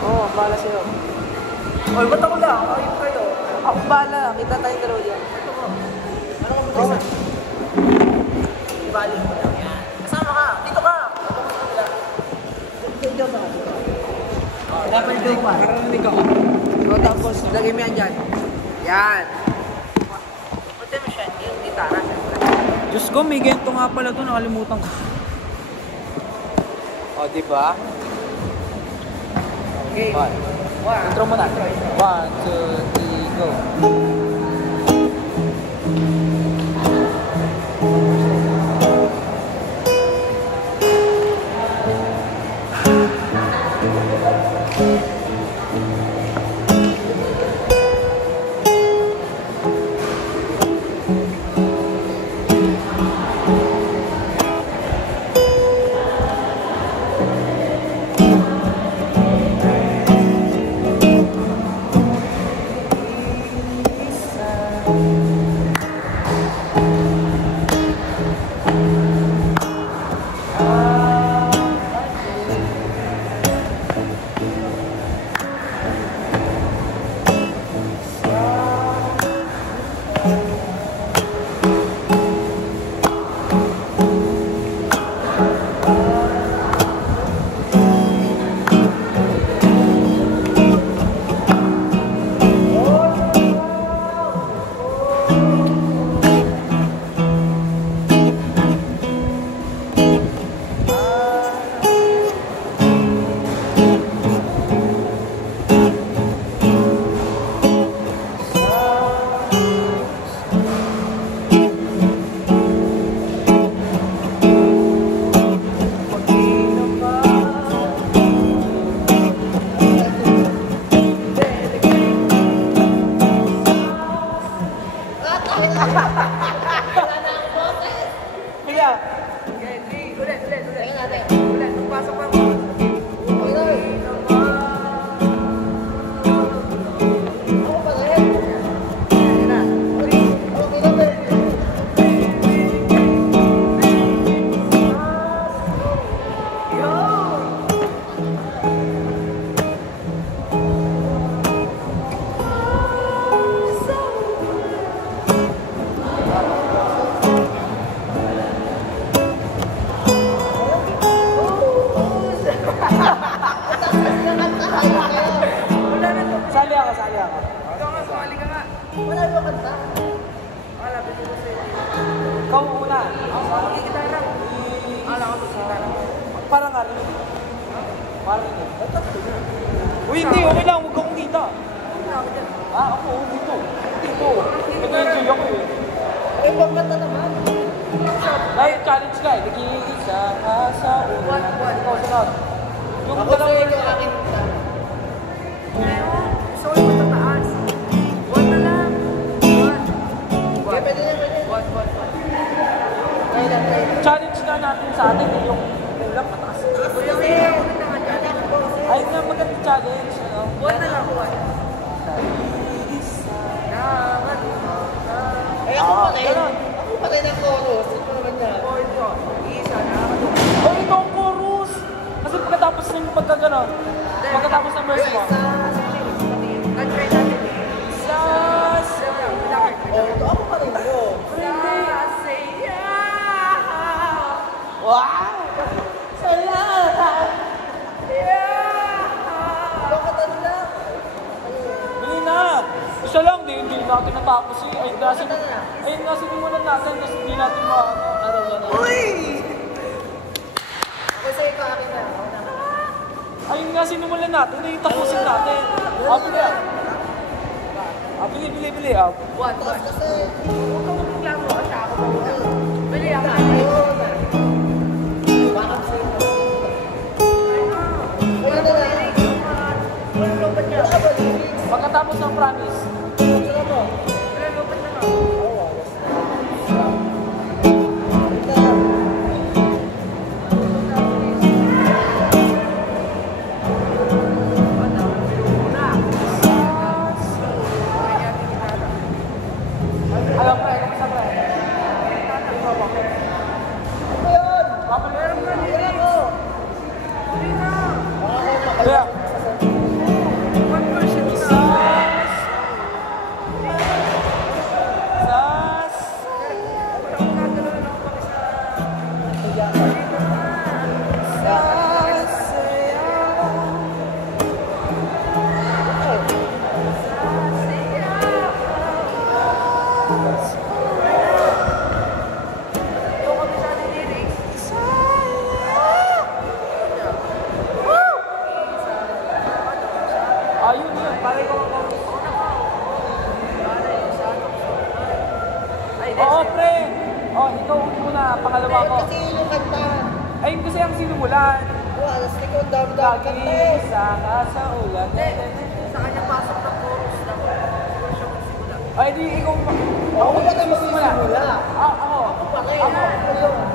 Oo, bala sa'yo. Oy, ba't ako lang? Ayun kayo. Ako bala, kita tayo dalawa dyan. Ito mo. Ano ka ba? Bali mo lang yan. Kasama ka. Dito ka. Dito ka. Dapat dito pa. Narinig ako. O tapos, lagay mo yan dyan. Yan. Pwede mo siya. Yung gitara. Diyos ko, may gento nga pala ito. Nakalimutan ko. O, diba? Okay. Intro mo na. 1, 2, 3, go. Sali ako. Ikaw nga, sumali ka nga. Wala yung kanta. Wala, pwede ko sa'yo. Ikaw una. Ako magigitara. Wala ako magigitara. Parang nga rin. Parang rin. Uy, hindi. Okay lang. Huwag kang kita. Ako. Dito. Nag-enjoy ako eh. Eh, pagkanta naman. Dahil challenge ka eh. Nag-iisa ka sa una. Ikaw, sunod. Yung Ako dalawang sa'yo yung aking kanta. Gusto ko yung matataas. One na lang. One. Pwede na. One. Try lang. challenge na natin sa atin yung ulam mataas. Ayun nga maganda challenge. One na lang. Eh, ako patay ng chorus. Ito naman niya. Isa na. Oh, ito ang chorus! Kasi pagkatapos ng pagkagano, pagkatapos ng verse mo. Ito ako pa rin mo. Wow! Salamat! Bakatan na. Bili na! Isa lang, hindi natin natapos eh. Ayun nga, sinimulan natin, tapos hindi natin ano. Uy! Kasi ikaw akin na. Ayun nga, sinimulan natin, hindi tapusin natin. Bili. Bili. One. Kasi, huwag kang magreklamo kasi ako muna. Bili ako. Bakit sa'yo? Wala na lang. Wala lobat niya. Pagkatapos ng promise. Wala mo. Wala lobat na lang. Alam ko, isa pa. Meron ka nila ko. Kaya, pangalawa ko. Kasi yung kanta. Ayun kasi ang sinimulan. Alas ikaw dami-dami kanta eh. Isa ka sa ulan. Sa kanya pasok ng chorus lang. Siguro siya magsimula. Ay, di ikaw. Ako ba na magsisimula? Ako. Ako.